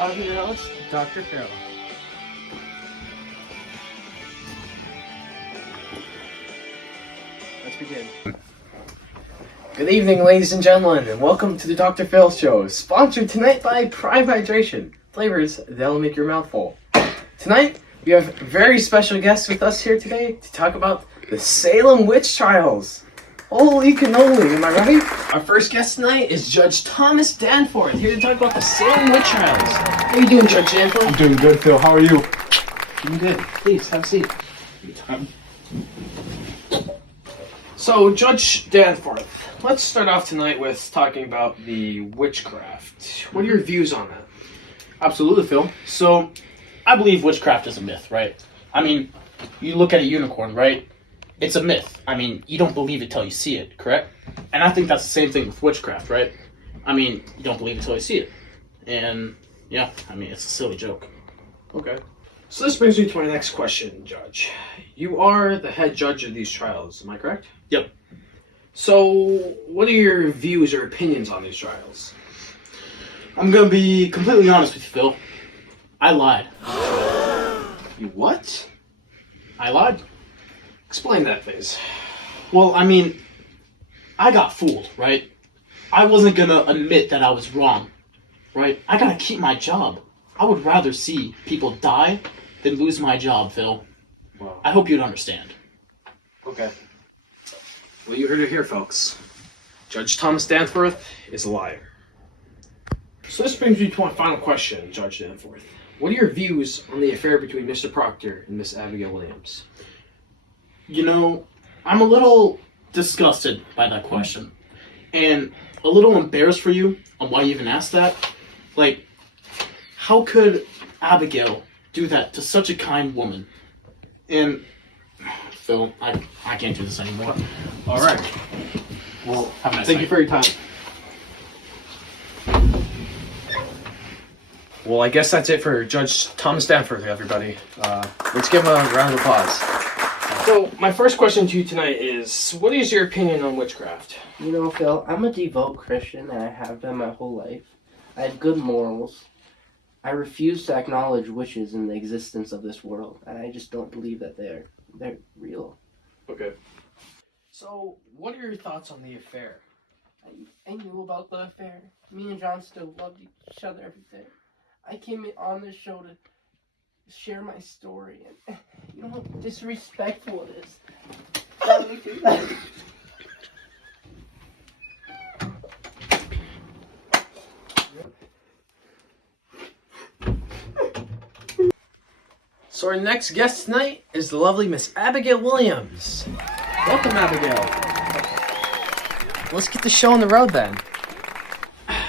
I'm your host, Dr. Phil. Let's begin. Good evening, ladies and gentlemen, and welcome to the Dr. Phil Show, sponsored tonight by Prime Hydration, flavors that'll make your mouth full. Tonight, we have very special guests with us here today to talk about the Salem witch trials. Holy cannoli, am I right? Our first guest tonight is Judge Thomas Danforth, here to talk about the Salem witch trials. How are you doing, Judge Danforth? I'm doing good, Phil. How are you? Doing good. Please, have a seat. So, Judge Danforth, let's start off tonight with talking about the witchcraft. What are your views on that? Absolutely, Phil. So, I believe witchcraft is a myth, right? I mean, you look at a unicorn, right? It's a myth. I mean, you don't believe it till you see it, correct? And I think that's the same thing with witchcraft, right? I mean, you don't believe it till you see it. And, yeah, I mean, it's a silly joke. Okay. So this brings me to my next question, Judge. You are the head judge of these trials, am I correct? Yep. So, what are your views or opinions on these trials? I'm gonna be completely honest with you, Phil. I lied. You what? I lied. Explain that, please. Well, I mean, I got fooled, right? I wasn't gonna admit that I was wrong, right? I gotta keep my job. I would rather see people die than lose my job, Phil. Wow. I hope you'd understand. Okay. Well, you heard it here, folks. Judge Thomas Danforth is a liar. So this brings me to my final question, Judge Danforth. What are your views on the affair between Mr. Proctor and Miss Abigail Williams? You know, I'm a little disgusted by that question. And a little embarrassed for you on why you even asked that. Like, how could Abigail do that to such a kind woman? And, Phil, I can't do this anymore. All right. Well, have a nice Thank night. you for your time. Well, I guess that's it for Judge Thomas Danforth, everybody. Let's give him a round of applause. So, my first question to you tonight is, what is your opinion on witchcraft? You know, Phil, I'm a devout Christian and I have been my whole life. I have good morals. I refuse to acknowledge witches in the existence of this world, and I just don't believe that they're real. Okay. So, what are your thoughts on the affair? I knew about the affair. Me and John still loved each other every day. I came on this show to share my story, and you know how disrespectful it is. That makes me- So our next guest tonight is the lovely Miss Abigail Williams. Welcome, Abigail. Let's get the show on the road then.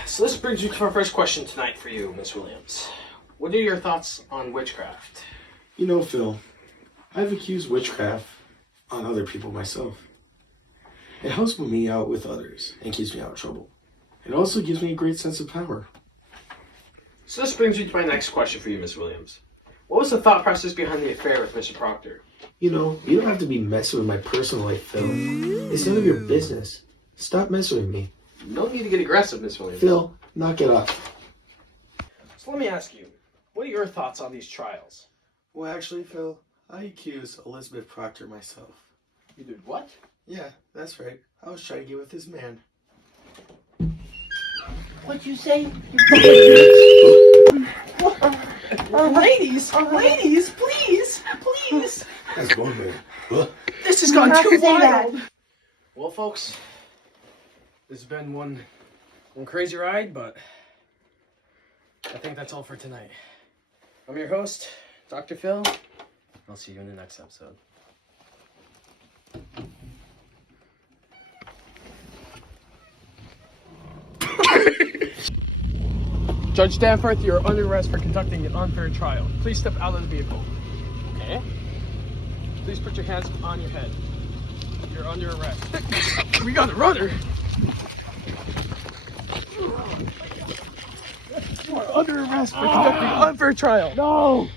So this brings me to our first question tonight for you, Miss Williams. What are your thoughts on witchcraft? You know, Phil, I've accused witchcraft on other people myself. It helps me out with others and keeps me out of trouble. It also gives me a great sense of power. So this brings me to my next question for you, Miss Williams. What was the thought process behind the affair with Mr. Proctor? You know, you don't have to be messing with my personal life, Phil. It's none of your business. Stop messing with me. No need to get aggressive, Miss Williams. Phil, knock it off. So let me ask you, what are your thoughts on these trials? Well, actually, Phil, I accused Elizabeth Proctor myself. You did what? Yeah, that's right. I was trying to get with this man. What'd you say? Ladies, please. That's one man. This has You gone have too to say wild. that. Well, folks, this has been one crazy ride, but I think that's all for tonight. I'm your host, Dr. Phil. I'll see you in the next episode. Judge Danforth, you're under arrest for conducting an unfair trial. Please step out of the vehicle. Okay. Please put your hands on your head. You're under arrest. We got a runner. You are under arrest for conducting an unfair trial. No!